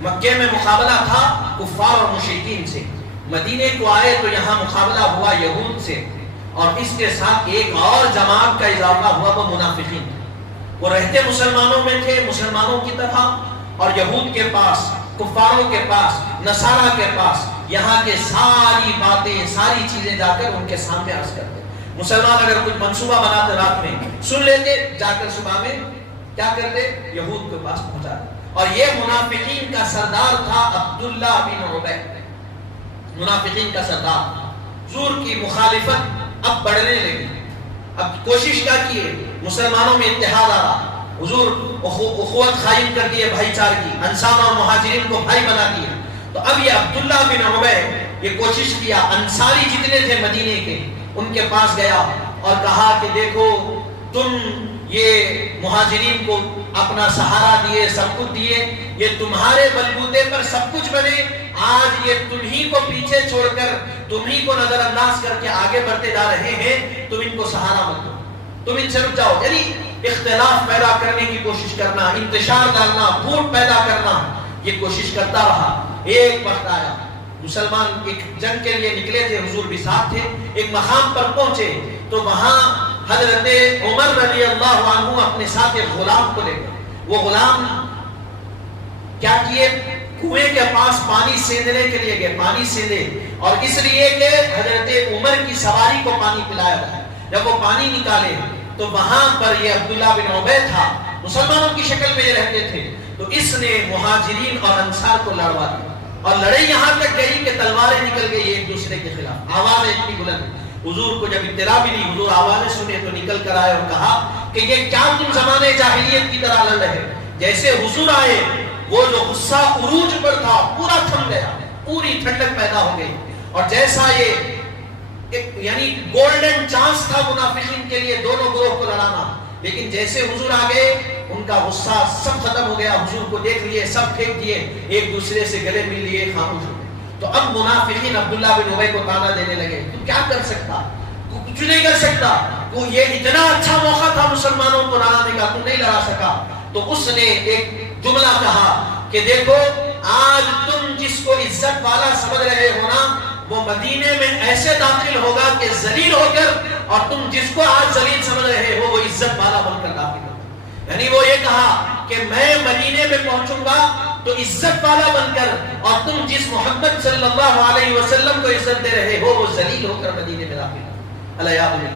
مکے میں مقابلہ تھا کفار اور مشرکین سے، مدینے کو آئے تو یہاں مقابلہ ہوا یہود سے، اور اس کے ساتھ ایک اور جماعت کا اضافہ ہوا، وہ منافقین۔ وہ رہتے مسلمانوں میں تھے، مسلمانوں کی طرح، اور یہود کے پاس، کفاروں کے پاس، نصارہ کے پاس یہاں کے ساری باتیں، ساری چیزیں جا کر ان کے سامنے عرض کرتے۔ مسلمان اگر کچھ منصوبہ بناتے رات میں سن لیتے، جا کر صبح میں کیا کرتے؟ یہود کے پاس پہنچاتے۔ اور یہ منافقین کا سردار تھا عبداللہ بن عبی، منافقین کا سردار۔ حضور کی مخالفت اب بڑھنے لگی، اب کوشش کیا کیے؟ مسلمانوں میں اتحاد آ رہا، حضور اخوت قائم کر دیے بھائی چار کی، انصار اور مہاجرین کو بھائی بنا دیا۔ تو اب یہ عبداللہ بن عبی یہ کوشش کیا، انصاری جتنے تھے مدینے کے ان کے پاس گیا اور کہا کہ دیکھو تم یہ مہاجرین کو اپنا سہارا دیے، سب کچھ دیے، یہ تمہارے بلبوتے پر سب کچھ بنے، آج یہ تمہیں کو پیچھے چھوڑ کر، تمہیں کو نظر انداز کر کے آگے بڑھتے جا رہے ہیں، تم ان کو سہارا مت دو، تم ان سے رک جاؤ۔ یعنی اختلاف پیدا کرنے کی کوشش کرنا، انتشار ڈالنا، پھوٹ پیدا کرنا، یہ کوشش کرتا رہا۔ ایک وقت آیا، مسلمان ایک جنگ کے لیے نکلے تھے، حضور بھی ساتھ تھے، ایک مقام پر پہنچے تو وہاں حضرت عمر رضی اللہ عنہ اپنے ساتھ ایک غلام کو لے گئے۔ وہ غلام کیا کیے؟ کنویں کے پاس پانی سیندنے کے لیے گئے، پانی سیندے، اور اس لیے کہ حضرت عمر کی سواری کو پانی پلایا جائے۔ جب وہ پانی نکالے تو وہاں پر یہ عبداللہ بن عبی تھا، مسلمانوں کی شکل میں یہ رہتے تھے، تو اس نے مہاجرین اور انصار کو لڑوا دیا، اور لڑائی یہاں تک گئی کہ تلواریں نکل گئی ایک دوسرے کے خلاف، آواز اتنی بلند۔ حضور کو جب اطلاع ملی، حضور آوازیں سنے تو نکل کر آئے اور کہا کہ یہ کیا تم زمانے جاہلیت کی طرح لڑ رہے؟ جیسے حضور آئے وہ جو غصہ عروج پر تھا پورا تھم گیا، پوری ٹھنڈک پیدا ہو گئی، اور جیسا یہ یعنی گولڈن چانس تھا منافقین کے لیے دونوں گروہ کو لڑانا، لیکن جیسے حضور آ گئے ان کا غصہ سب ختم ہو گیا، حضور کو دیکھ لیے سب پھینک دیے، ایک دوسرے سے گلے مل لیے، خاموش ہو گئے۔ تو اب منافقین عبداللہ بن عبی کو تانا دینے لگے، تو کیا کر سکتا؟ تو کچھ نہیں کر سکتا، تو یہ اتنا اچھا موقع تھا مسلمانوں کو لڑانے کا، تو نہیں لڑا سکا۔ تو اس نے ایک جملہ کہا کہ دیکھو آج تم جس کو عزت والا سمجھ رہے ہو نا، وہ مدینے میں ایسے داخل ہوگا کہ ذلیل ہو کر، اور تم جس کو آج ذلیل سمجھ رہے ہو وہ عزت والا بن کر داخل ہوگا۔ یعنی وہ یہ کہا کہ میں مدینے میں پہنچوں گا تو عزت والا بن کر، اور تم جس محمد صلی اللہ علیہ وسلم کو عزت دے رہے ہو وہ ذلیل ہو کر مدینے میں داخل ہوگا۔